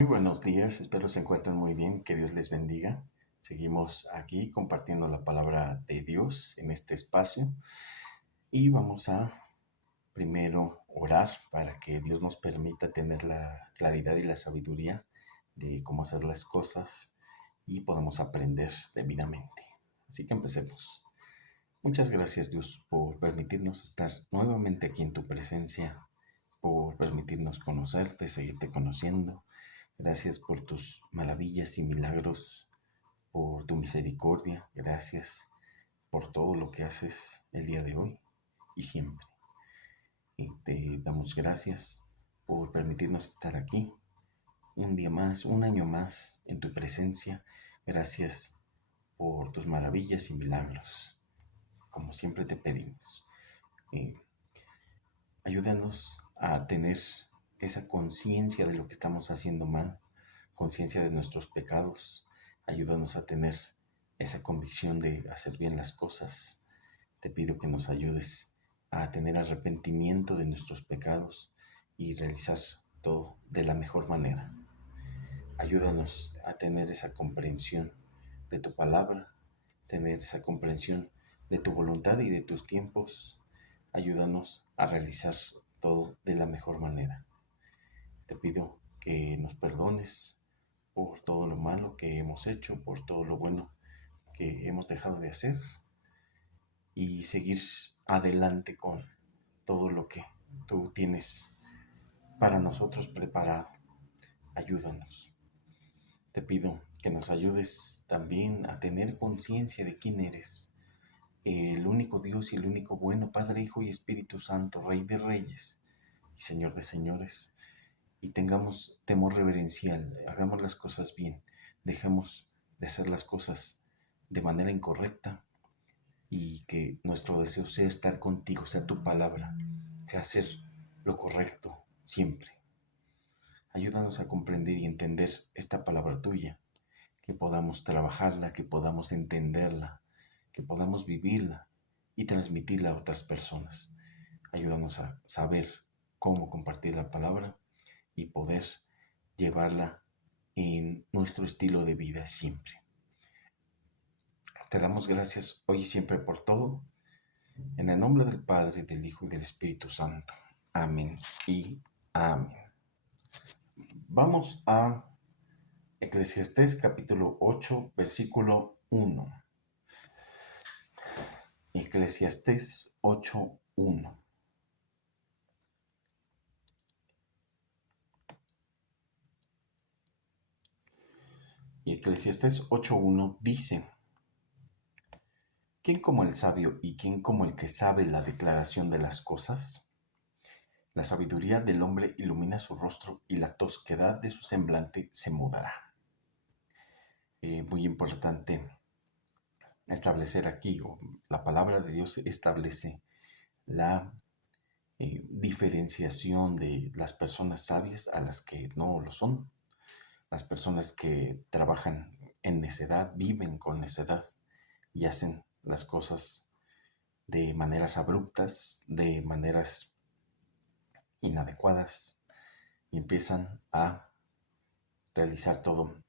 Muy buenos días, espero se encuentren muy bien, que Dios les bendiga. Seguimos aquí compartiendo la palabra de Dios en este espacio y vamos a primero orar para que Dios nos permita tener la claridad y la sabiduría de cómo hacer las cosas y podamos aprender debidamente. Así que empecemos. Muchas gracias, Dios, por permitirnos estar nuevamente aquí en tu presencia, por permitirnos conocerte, seguirte conociendo. Gracias por tus maravillas y milagros, por tu misericordia. Gracias por todo lo que haces el día de hoy y siempre. Y te damos gracias por permitirnos estar aquí un día más, un año más en tu presencia. Gracias por tus maravillas y milagros, como siempre te pedimos. Eh, Ayúdanos a tener esa conciencia de lo que estamos haciendo mal, conciencia de nuestros pecados. Ayúdanos a tener esa convicción de hacer bien las cosas. Te pido que nos ayudes a tener arrepentimiento de nuestros pecados y realizar todo de la mejor manera. Ayúdanos a tener esa comprensión de tu palabra, tener esa comprensión de tu voluntad y de tus tiempos. Ayúdanos a realizar todo de la mejor manera. Te pido que nos perdones por todo lo malo que hemos hecho, por todo lo bueno que hemos dejado de hacer y seguir adelante con todo lo que tú tienes para nosotros preparado. Ayúdanos. Te pido que nos ayudes también a tener conciencia de quién eres, el único Dios y el único bueno, Padre, Hijo y Espíritu Santo, Rey de Reyes y Señor de Señores, y tengamos temor reverencial, hagamos las cosas bien, dejemos de hacer las cosas de manera incorrecta y que nuestro deseo sea estar contigo, sea tu palabra, sea hacer lo correcto siempre. Ayúdanos a comprender y entender esta palabra tuya, que podamos trabajarla, que podamos entenderla, que podamos vivirla y transmitirla a otras personas. Ayúdanos a saber cómo compartir la palabra y poder llevarla en nuestro estilo de vida siempre. Te damos gracias hoy y siempre por todo. En el nombre del Padre, del Hijo y del Espíritu Santo. Amén y amén. Vamos a Eclesiastés capítulo 8, versículo 1. Eclesiastés 8:1. Y Eclesiastés 8:1 dice: ¿Quién como el sabio y quién como el que sabe la declaración de las cosas? La sabiduría del hombre ilumina su rostro y la tosquedad de su semblante se mudará. Muy importante establecer aquí, o la palabra de Dios establece la diferenciación de las personas sabias a las que no lo son. Las personas que trabajan en necedad, viven con necedad y hacen las cosas de maneras abruptas, de maneras inadecuadas y empiezan a realizar todo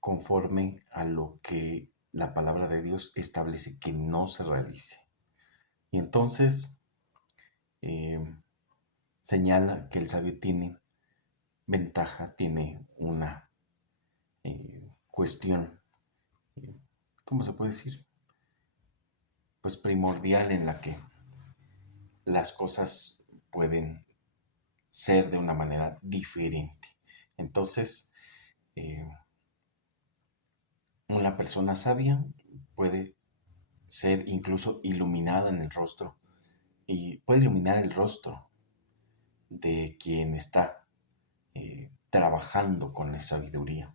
conforme a lo que la palabra de Dios establece que no se realice. Y entonces eh, señala que el sabio tiene ventaja, tiene una cuestión, ¿cómo se puede decir? Pues primordial, en la que las cosas pueden ser de una manera diferente. Entonces, eh, una persona sabia puede ser incluso iluminada en el rostro y puede iluminar el rostro de quien está trabajando con la sabiduría.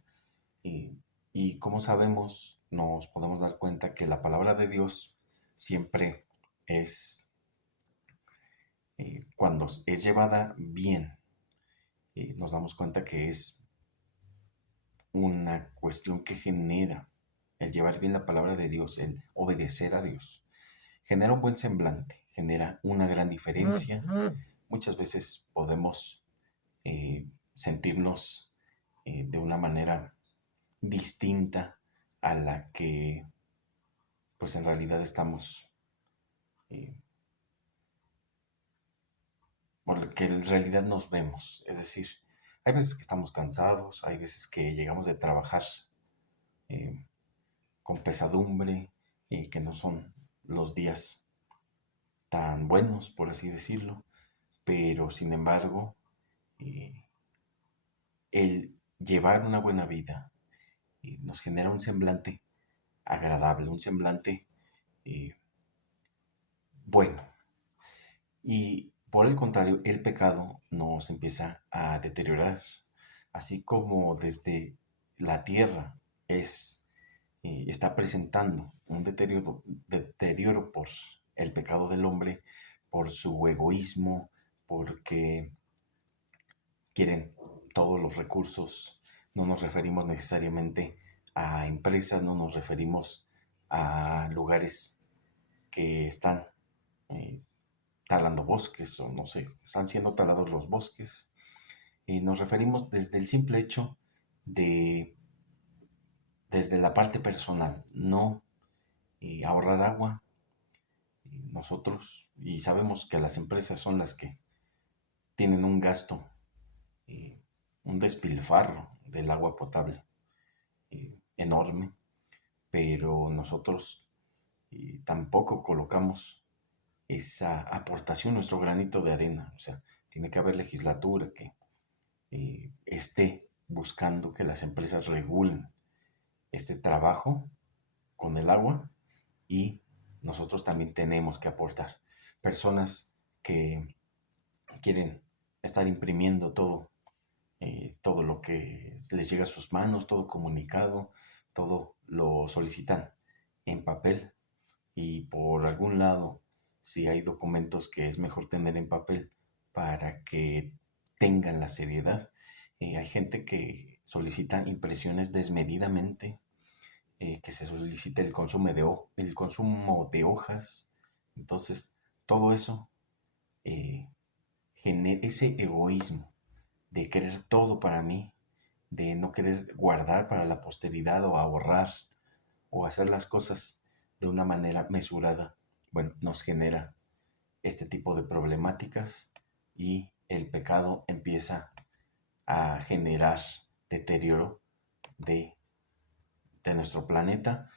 Y como sabemos, nos podemos dar cuenta que la palabra de Dios siempre es, cuando es llevada bien, nos damos cuenta que es una cuestión que genera el llevar bien la palabra de Dios, el obedecer a Dios. Genera un buen semblante, genera una gran diferencia. Muchas veces podemos sentirnos de una manera distinta a la que pues en realidad estamos, eh, por la que en realidad nos vemos. Es decir, hay veces que estamos cansados, hay veces que llegamos de trabajar eh, con pesadumbre, que no son los días tan buenos, por así decirlo, pero sin embargo, eh, el llevar una buena vida nos genera un semblante agradable, un semblante eh, bueno. Y por el contrario, el pecado nos empieza a deteriorar, así como desde la tierra está presentando un deterioro por el pecado del hombre, por su egoísmo, porque quieren todos los recursos. No nos referimos necesariamente a empresas, no nos referimos a lugares que están eh, talando bosques o no sé, están siendo talados los bosques. Nos referimos desde el simple hecho de, desde la parte personal, no ahorrar agua. Nosotros, y sabemos que las empresas son las que tienen un gasto, eh, un despilfarro del agua potable enorme, pero nosotros tampoco colocamos esa aportación, nuestro granito de arena. O sea, tiene que haber legislatura que esté buscando que las empresas regulen este trabajo con el agua y nosotros también tenemos que aportar. Personas que quieren estar imprimiendo todo lo que les llega a sus manos, todo comunicado, todo lo solicitan en papel y por algún lado, si hay documentos que es mejor tener en papel para que tengan la seriedad, hay gente que solicita impresiones desmedidamente, que se solicita el consumo de hojas. Entonces, todo eso, eh, ese egoísmo de querer todo para mí, de no querer guardar para la posteridad o ahorrar o hacer las cosas de una manera mesurada, bueno, nos genera este tipo de problemáticas y el pecado empieza a generar deterioro de, de nuestro planeta.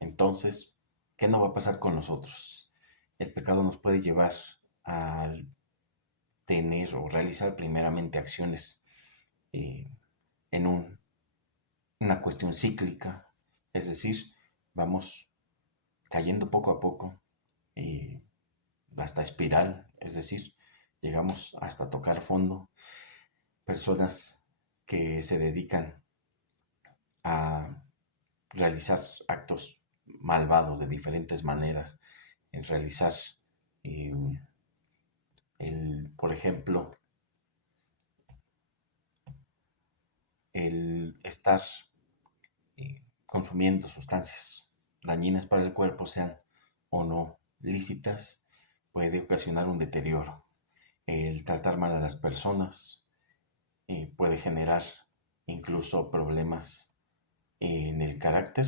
Entonces, ¿qué no va a pasar con nosotros? El pecado nos puede llevar a tener o realizar primeramente acciones eh, en una cuestión cíclica, es decir, vamos cayendo poco a poco eh, hasta espiral, es decir, llegamos hasta tocar fondo. Personas que se dedican a realizar actos malvados de diferentes maneras, en realizar, eh, por ejemplo, el estar consumiendo sustancias dañinas para el cuerpo, sean o no lícitas, puede ocasionar un deterioro. El tratar mal a las personas puede generar incluso problemas en el carácter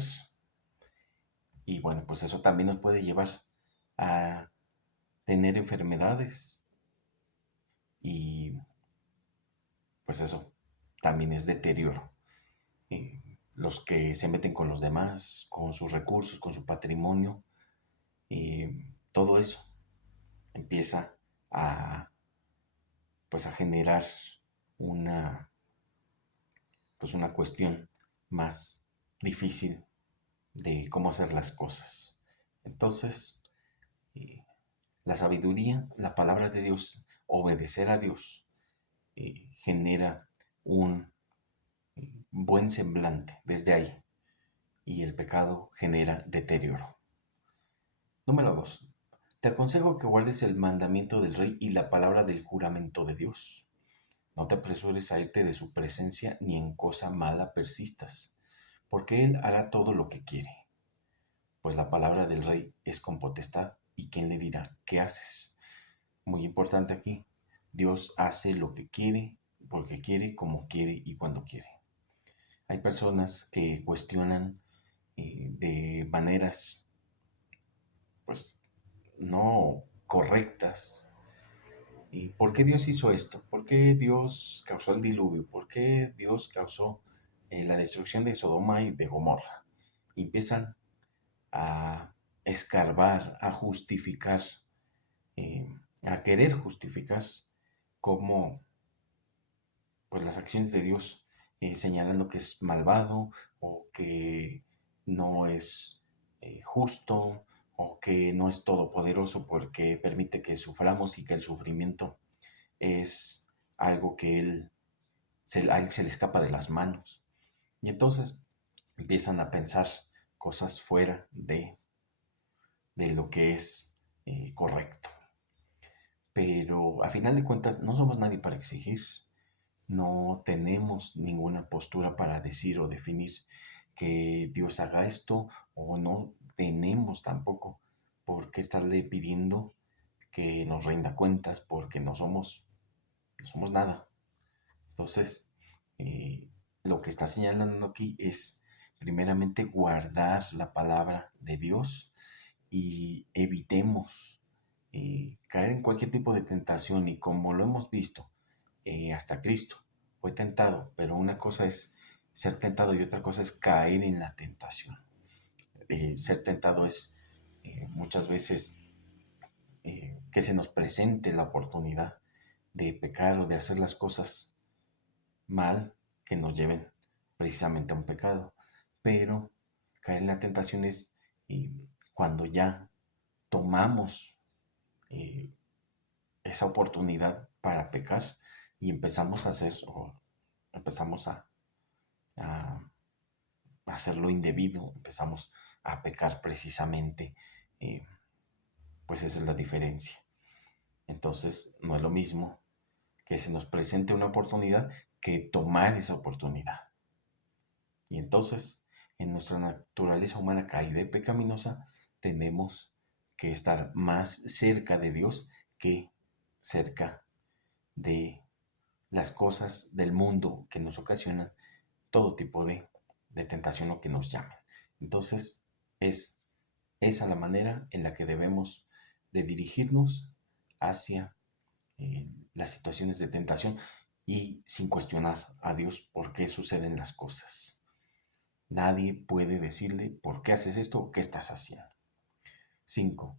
y bueno, pues eso también nos puede llevar a tener enfermedades y pues eso también es deterioro. Los que se meten con los demás, con sus recursos, con su patrimonio, todo eso empieza a, pues a generar una, pues una cuestión más difícil de cómo hacer las cosas. Entonces, eh, la sabiduría, la palabra de Dios, obedecer a Dios, genera un buen semblante desde ahí y el pecado genera deterioro. Número 2. Te aconsejo que guardes el mandamiento del rey y la palabra del juramento de Dios. No te apresures a irte de su presencia ni en cosa mala persistas, porque Él hará todo lo que quiere. Pues la palabra del rey es con potestad, ¿y quién le dirá qué haces? Muy importante aquí, Dios hace lo que quiere, porque quiere, como quiere y cuando quiere. Hay personas que cuestionan de maneras, pues, no correctas. ¿Y por qué Dios hizo esto? ¿Por qué Dios causó el diluvio? ¿Por qué Dios causó la destrucción de Sodoma y de Gomorra? Y empiezan a escarbar, a justificar, eh, a querer justificar cómo pues las acciones de Dios, señalando que es malvado o que no es justo o que no es todopoderoso porque permite que suframos y que el sufrimiento es algo que a él se le escapa de las manos. Y entonces empiezan a pensar cosas fuera de lo que es correcto. Pero a final de cuentas no somos nadie para exigir. No tenemos ninguna postura para decir o definir que Dios haga esto o no tenemos tampoco por qué estarle pidiendo que nos rinda cuentas porque no somos nada. Entonces, eh, lo que está señalando aquí es primeramente guardar la palabra de Dios y evitemos caer en cualquier tipo de tentación y como lo hemos visto, hasta Cristo fue tentado, pero una cosa es ser tentado y otra cosa es caer en la tentación. Ser tentado es muchas veces que se nos presente la oportunidad de pecar o de hacer las cosas mal que nos lleven precisamente a un pecado. Pero caer en la tentación es cuando ya tomamos eh, esa oportunidad para pecar y empezamos a hacer o empezamos a hacer lo indebido, empezamos a pecar precisamente. eh, pues esa es la diferencia. Entonces no es lo mismo que se nos presente una oportunidad que tomar esa oportunidad. Y entonces, en nuestra naturaleza humana caída y pecaminosa, tenemos que estar más cerca de Dios que cerca de las cosas del mundo que nos ocasionan todo tipo de tentación o que nos llamen. Entonces, es esa la manera en la que debemos de dirigirnos hacia las situaciones de tentación y sin cuestionar a Dios por qué suceden las cosas. Nadie puede decirle por qué haces esto o qué estás haciendo. 5.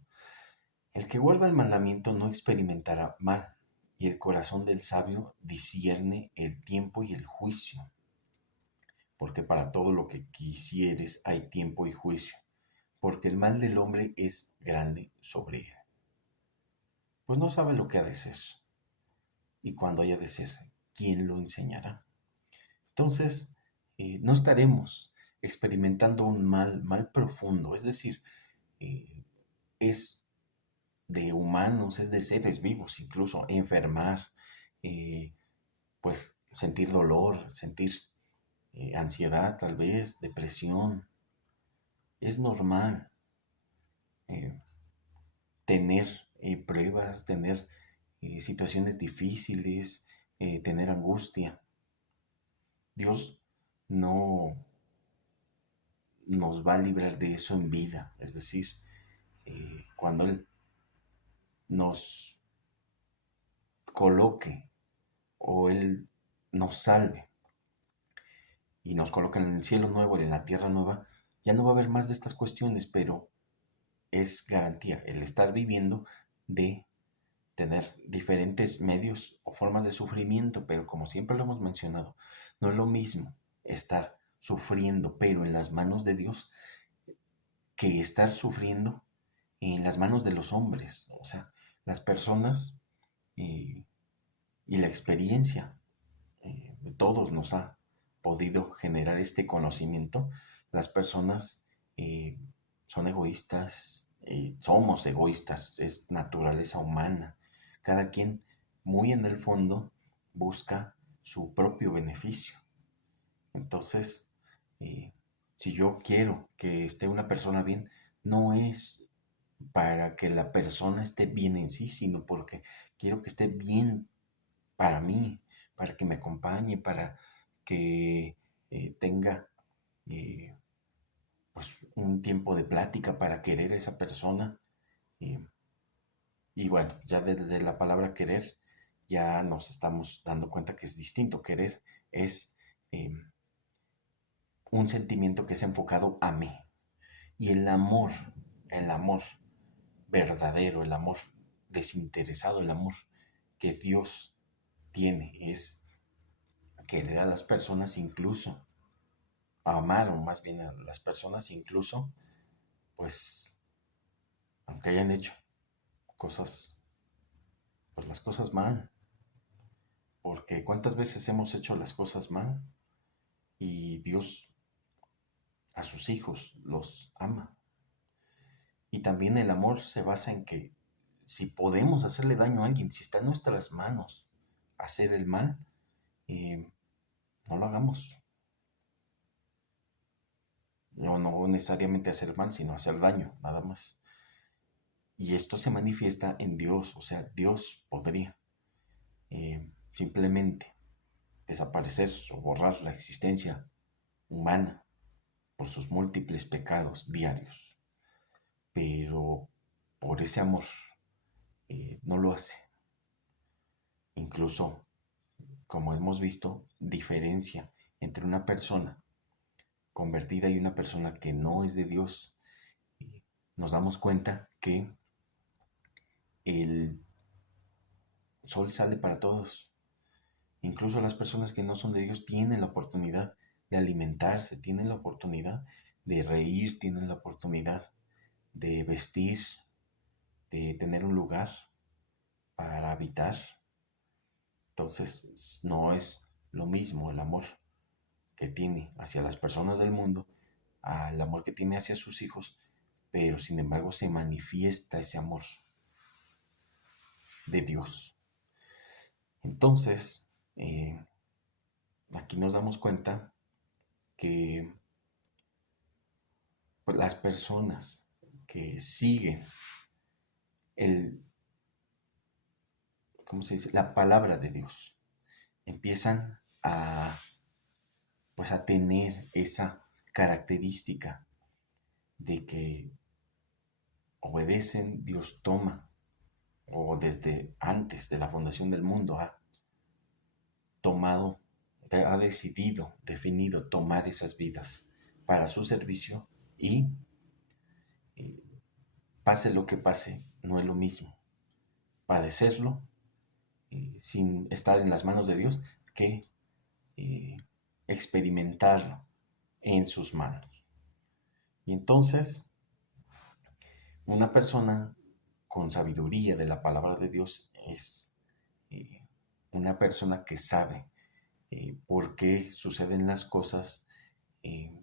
El que guarda el mandamiento no experimentará mal, y el corazón del sabio discierne el tiempo y el juicio, porque para todo lo que quisieres hay tiempo y juicio, porque el mal del hombre es grande sobre él. Pues no sabe lo que ha de ser, y cuando haya de ser, ¿quién lo enseñará? Entonces, no estaremos experimentando un mal profundo, es decir, eh, es de humanos, es de seres vivos incluso, enfermar, eh, pues sentir dolor, sentir ansiedad tal vez, depresión. Es normal eh, tener pruebas, tener situaciones difíciles, tener angustia. Dios no nos va a librar de eso en vida, es decir, cuando Él nos coloque o Él nos salve y nos coloca en el cielo nuevo y en la tierra nueva, ya no va a haber más de estas cuestiones, pero es garantía el estar viviendo de tener diferentes medios o formas de sufrimiento, pero como siempre lo hemos mencionado, no es lo mismo estar sufriendo, pero en las manos de Dios, que estar sufriendo en las manos de los hombres. O sea, las personas eh, y la experiencia de todos nos ha podido generar este conocimiento. Las personas son egoístas, somos egoístas, es naturaleza humana. Cada quien, muy en el fondo, busca su propio beneficio. Entonces, eh, si yo quiero que esté una persona bien, no es para que la persona esté bien en sí, sino porque quiero que esté bien para mí, para que me acompañe, para que tenga eh, pues un tiempo de plática para querer a esa persona. eh, y bueno, ya desde la palabra querer ya nos estamos dando cuenta que es distinto. Querer es eh, un sentimiento que es enfocado a mí. Y el amor verdadero, el amor desinteresado, el amor que Dios tiene, es querer a las personas incluso, amar o más bien a las personas incluso, pues aunque hayan hecho cosas, pues las cosas mal, porque cuántas veces hemos hecho las cosas mal y Dios a sus hijos los ama. Y también el amor se basa en que si podemos hacerle daño a alguien, si está en nuestras manos hacer el mal, eh, no lo hagamos. No necesariamente hacer mal, sino hacer daño, nada más. Y esto se manifiesta en Dios, o sea, Dios podría simplemente desaparecer o borrar la existencia humana por sus múltiples pecados diarios, pero por ese amor no lo hace. Incluso, como hemos visto, diferencia entre una persona convertida y una persona que no es de Dios. Nos damos cuenta que el sol sale para todos. Incluso las personas que no son de Dios tienen la oportunidad de alimentarse, tienen la oportunidad de reír, tienen la oportunidad de vestir, de tener un lugar para habitar. Entonces no es lo mismo el amor que tiene hacia las personas del mundo al amor que tiene hacia sus hijos, pero sin embargo se manifiesta ese amor de Dios. Entonces, aquí nos damos cuenta que pues, las personas que siguen el, ¿cómo se dice? La palabra de Dios empiezan a, pues, a tener esa característica de que obedecen, Dios toma, o desde antes de la fundación del mundo ha tomado, ha decidido, definido tomar esas vidas para su servicio y pase lo que pase, no es lo mismo padecerlo sin estar en las manos de Dios que eh, experimentarlo en sus manos. Y entonces, una persona con sabiduría de la palabra de Dios es eh, una persona que sabe por qué suceden las cosas,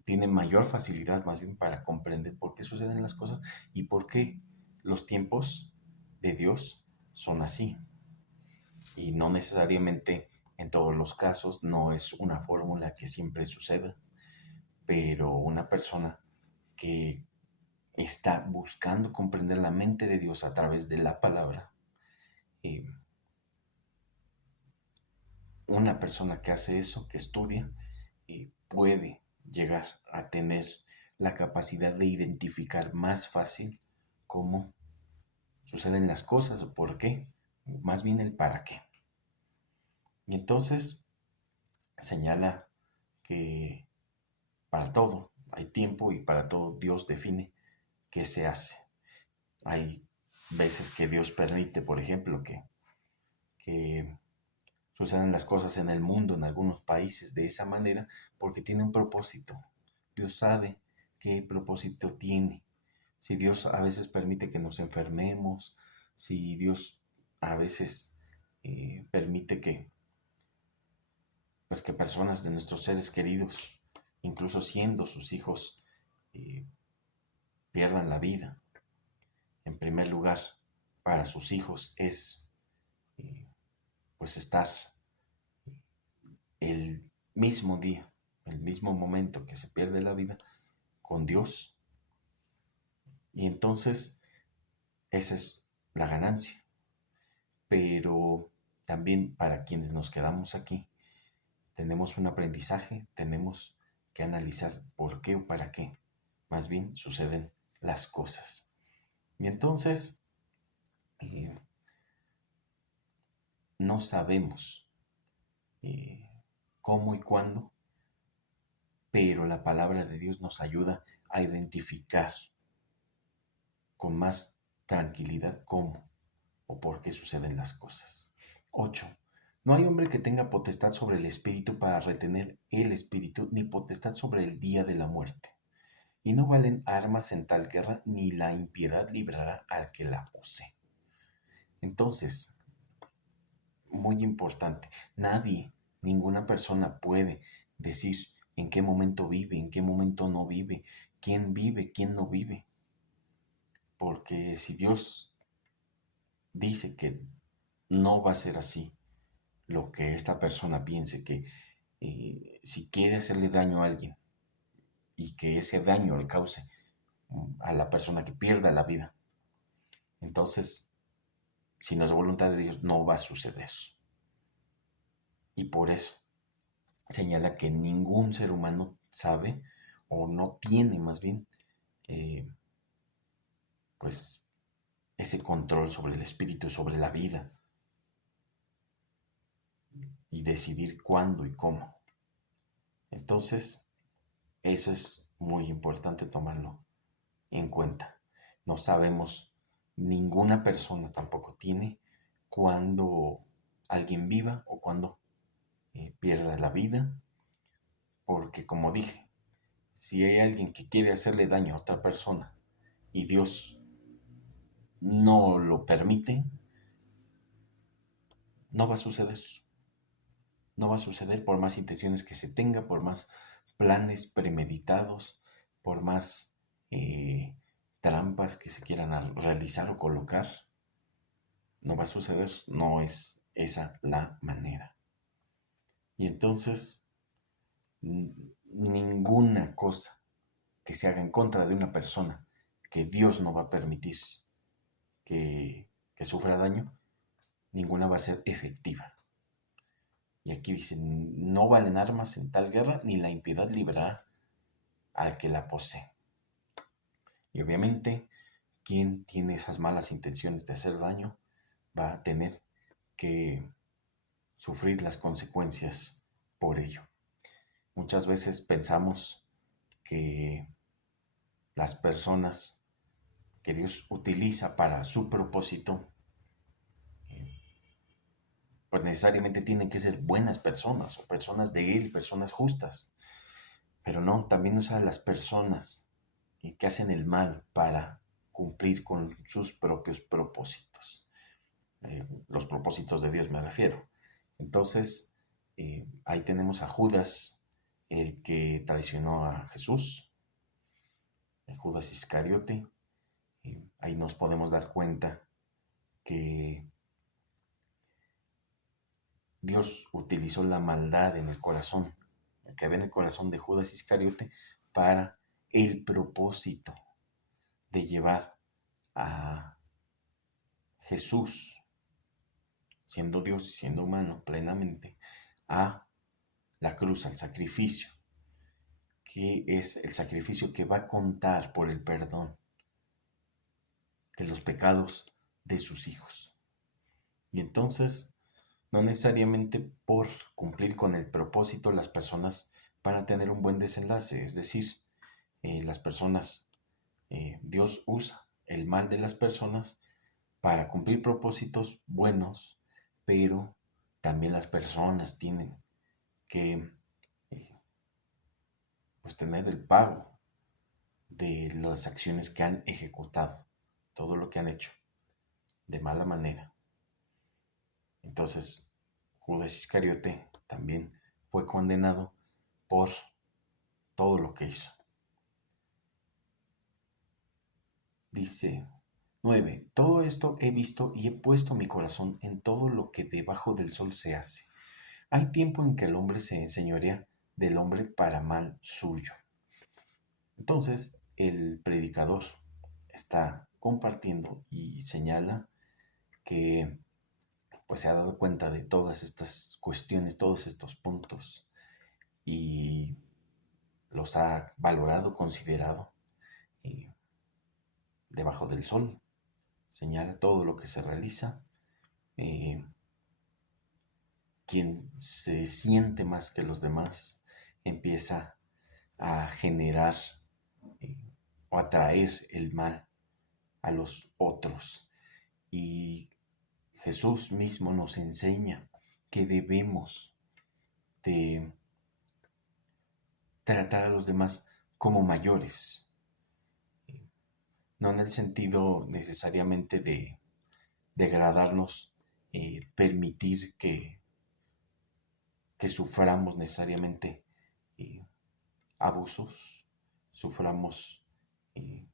tiene mayor facilidad más bien para comprender por qué suceden las cosas y por qué los tiempos de Dios son así. Y no necesariamente en todos los casos, no es una fórmula que siempre suceda, pero una persona que está buscando comprender la mente de Dios a través de la palabra, eh, una persona que hace eso, que estudia, puede llegar a tener la capacidad de identificar más fácil cómo suceden las cosas o por qué, más bien el para qué. Y entonces señala que para todo hay tiempo y para todo Dios define qué se hace. Hay veces que Dios permite, por ejemplo, que sucedan las cosas en el mundo, en algunos países, de esa manera, porque tiene un propósito. Dios sabe qué propósito tiene. Si Dios a veces permite que nos enfermemos, si Dios a veces permite pues que personas de nuestros seres queridos, incluso siendo sus hijos, eh, pierdan la vida. En primer lugar, para sus hijos es eh, pues estar el mismo día, el mismo momento que se pierde la vida con Dios. Y entonces esa es la ganancia. Pero también para quienes nos quedamos aquí, tenemos un aprendizaje, tenemos que analizar por qué o para qué más bien suceden las cosas. Y entonces eh, no sabemos eh, cómo y cuándo, pero la palabra de Dios nos ayuda a identificar con más tranquilidad cómo o por qué suceden las cosas. 8. No hay hombre que tenga potestad sobre el espíritu para retener el espíritu, ni potestad sobre el día de la muerte. Y no valen armas en tal guerra, ni la impiedad librará al que la posee. Entonces, muy importante, nadie, ninguna persona puede decir en qué momento vive, en qué momento no vive, quién no vive. Porque si Dios dice que no va a ser así, lo que esta persona piense, que si quiere hacerle daño a alguien y que ese daño le cause a la persona que pierda la vida, entonces, si no es voluntad de Dios, no va a suceder. Y por eso señala que ningún ser humano sabe o no tiene más bien eh, pues ese control sobre el espíritu, sobre la vida y decidir cuándo y cómo. Entonces, eso es muy importante tomarlo en cuenta. No sabemos, ninguna persona tampoco tiene cuándo alguien viva o cuándo pierda la vida, porque como dije, si hay alguien que quiere hacerle daño a otra persona y Dios no lo permite, no va a suceder. No va a suceder por más intenciones que se tenga, por más planes premeditados, por más eh, trampas que se quieran realizar o colocar. No va a suceder, no es esa la manera. Y entonces, ninguna cosa que se haga en contra de una persona que Dios no va a permitir que sufra daño, ninguna va a ser efectiva. Y aquí dice, no valen armas en tal guerra, ni la impiedad librará al que la posee. Y obviamente, quien tiene esas malas intenciones de hacer daño va a tener que sufrir las consecuencias por ello. Muchas veces pensamos que las personas que Dios utiliza para su propósito, pues necesariamente tienen que ser buenas personas o personas de Él, personas justas. Pero no, también usa a las personas que hacen el mal para cumplir con sus propios propósitos. Los propósitos de Dios me refiero. Entonces, ahí tenemos a Judas, el que traicionó a Jesús, Judas Iscariote. Ahí nos podemos dar cuenta que Dios utilizó la maldad en el corazón, que había en el corazón de Judas Iscariote, para el propósito de llevar a Jesús, siendo Dios y siendo humano plenamente, a la cruz, al sacrificio, que es el sacrificio que va a contar por el perdón de los pecados de sus hijos. Y entonces, no necesariamente por cumplir con el propósito las personas van a tener un buen desenlace, es decir, las personas, Dios usa el mal de las personas para cumplir propósitos buenos, pero también las personas tienen que pues tener el pago de las acciones que han ejecutado, todo lo que han hecho de mala manera. Entonces, Judas Iscariote también fue condenado por todo lo que hizo. Dice 9. Todo esto he visto y he puesto mi corazón en todo lo que debajo del sol se hace. Hay tiempo en que el hombre se enseñorea del hombre para mal suyo. Entonces, el predicador está compartiendo y señala que pues se ha dado cuenta de todas estas cuestiones, todos estos puntos, y los ha valorado, considerado, y debajo del sol señala todo lo que se realiza. eh, Quien se siente más que los demás empieza a generar eh, o atraer el mal a los otros. Y Jesús mismo nos enseña que debemos de tratar a los demás como mayores, no en el sentido necesariamente de degradarnos, permitir que suframos necesariamente eh, abusos, suframos eh,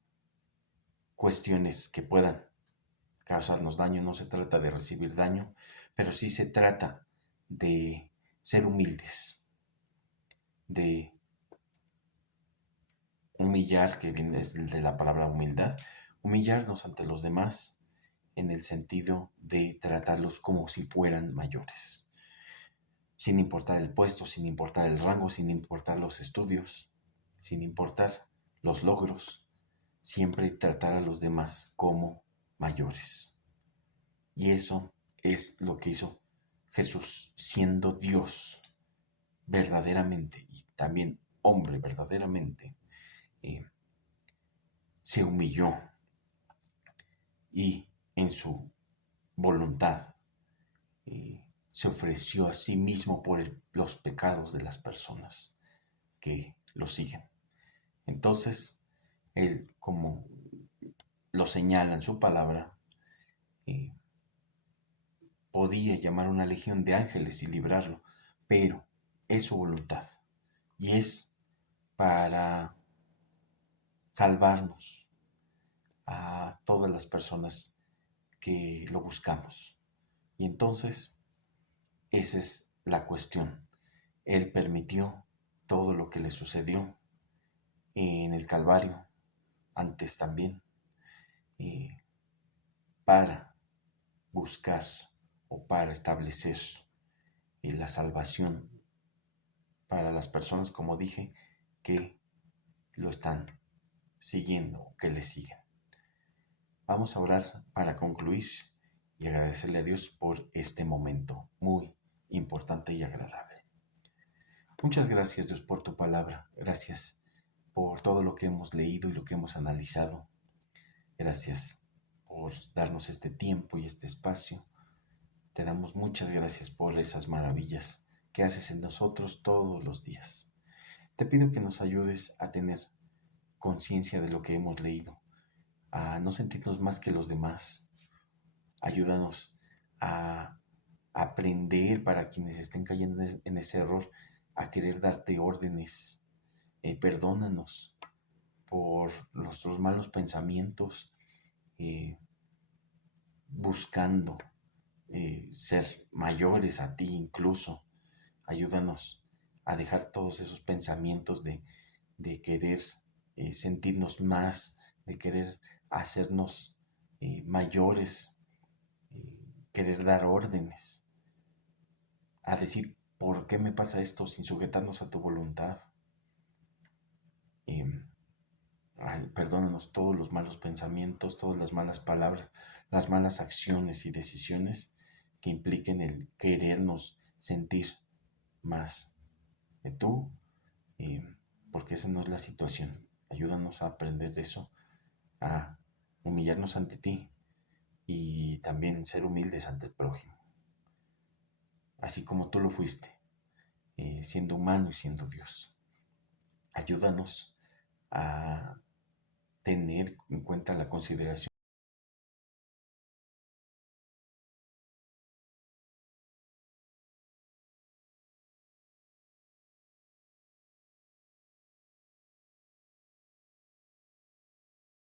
cuestiones que puedan causarnos daño. No se trata de recibir daño, pero sí se trata de ser humildes, de humillar, que viene de la palabra humildad, humillarnos ante los demás en el sentido de tratarlos como si fueran mayores, sin importar el puesto, sin importar el rango, sin importar los estudios, sin importar los logros, siempre tratar a los demás como mayores. Y eso es lo que hizo Jesús, siendo Dios verdaderamente y también hombre verdaderamente. Se humilló y en su voluntad se ofreció a sí mismo por los pecados de las personas que lo siguen. Entonces, él, como lo señala en su palabra, eh, podía llamar a una legión de ángeles y librarlo, pero es su voluntad y es para salvarnos a todas las personas que lo buscamos. Y entonces, esa es la cuestión. Él permitió todo lo que le sucedió en el Calvario, antes también, eh, para buscar o para establecer la salvación para las personas, como dije, que lo están siguiendo, que le siguen. Vamos a orar para concluir y agradecerle a Dios por este momento muy importante y agradable. Muchas gracias, Dios, por tu palabra. Gracias por todo lo que hemos leído y lo que hemos analizado. Gracias por darnos este tiempo y este espacio. Te damos muchas gracias por esas maravillas que haces en nosotros todos los días. Te pido que nos ayudes a tener conciencia de lo que hemos leído, a no sentirnos más que los demás. Ayúdanos a aprender, para quienes estén cayendo en ese error, a querer darte órdenes. Perdónanos por nuestros malos pensamientos, eh, buscando ser mayores a ti incluso. Ayúdanos a dejar todos esos pensamientos de querer sentirnos más, de querer hacernos mayores, querer dar órdenes, a decir, ¿por qué me pasa esto?, sin sujetarnos a tu voluntad. Perdónanos todos los malos pensamientos, todas las malas palabras, las malas acciones y decisiones que impliquen el querernos sentir más de tú, porque esa no es la situación. Ayúdanos a aprender de eso, a humillarnos ante ti y también ser humildes ante el prójimo, así como tú lo fuiste, siendo humano y siendo Dios. Ayúdanos a tener en cuenta la consideración